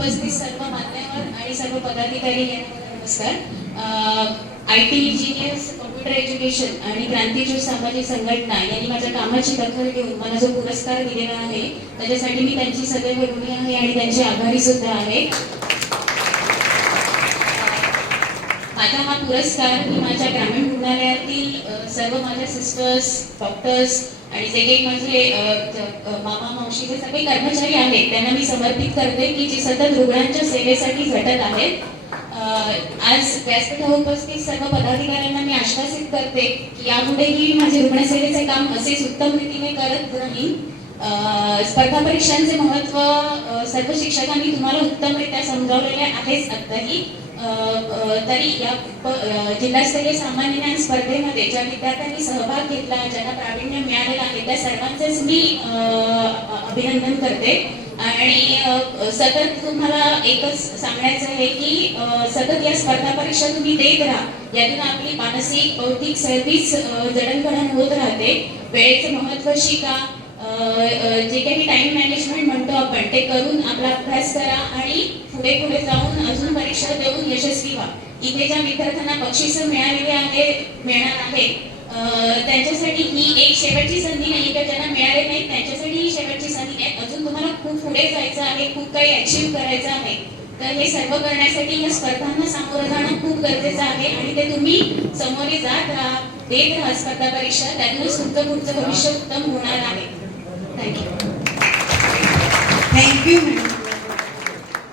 उपस्थित सर्व मान्यवर आणि सर्व पदाधिकारी यांना नमस्कार. I T engineers computer education आणि क्रांतीज्योत सामाजिक संघटना यांनी माझ्या कामाची दखल घेऊन मला जो पुरस्कार दिलेला आहे त्याच्यासाठी मी त्यांची सदैव ऋणी आहे आणि त्यांची आभारी सुद्धा आहे. माझा हा पुरस्कार मी माझ्या ग्रामीण रुग्णालयातील सर्व माझ्या सिस्टर्स डॉक्टर्स आणि जे काही माझे मामा मावशी जे सगळे कर्मचारी आहेत त्यांना मी समर्पित करते की जे सतत रुग्णांच्या सेवेसाठी झटत आहेत. आज व्यासपीठावर उपस्थित सर्व पदाधिकाऱ्यांना मी आश्वासित करते की यापुढेही माझे रुग्णसेवेचे काम असेच उत्तम रीतीने करत राहील. स्पर्धा परीक्षांचे महत्त्व सर्व शिक्षकांनी तुम्हाला उत्तमरित्या समजावलेले आहेच आत्ताही. तरी या जिल्हास्तरीय सामान्य ज्ञान स्पर्धेमध्ये ज्या विद्यार्थ्यांनी सहभाग घेतला ज्यांना प्रावीण्य मिळालेलं आहे त्या सर्वांचेच मी अभिनंदन करते. आणि सतत तुम्हाला एकच सांगायचं आहे की सतत या स्पर्धा परीक्षा तुम्ही देत राहा. यातून आपली मानसिक बौद्धिक सर्वीच जडणघडण होत राहते. वेळेचं महत्त्व शिका. जे काही टाइम मॅनेजमेंट ते करून आपला अभ्यास करा आणि पुढे पुढे जाऊन अजून परीक्षा देऊन यशस्वी व्हा. इथे ज्या विद्यार्थ्यांना बक्षिसं मिळालेले आहे मिळणार आहे त्यांच्यासाठी ही एक शेवटची संधी नाही तर ज्यांना मिळाले नाही त्यांच्यासाठी ही शेवटची संधी आहे अजून तुम्हाला खूप पुढे जायचं आहे खूप काही अचीव करायचं आहे. तर हे सर्व करण्यासाठी या स्पर्धांना सामोरं जाणं खूप गरजेचं आहे आणि ते तुम्ही समोरे जात राहा. देत राहा स्पर्धा परीक्षा. त्यातूनच तुमचं पुढचं भविष्य उत्तम होणार आहे. Thank you thank you madam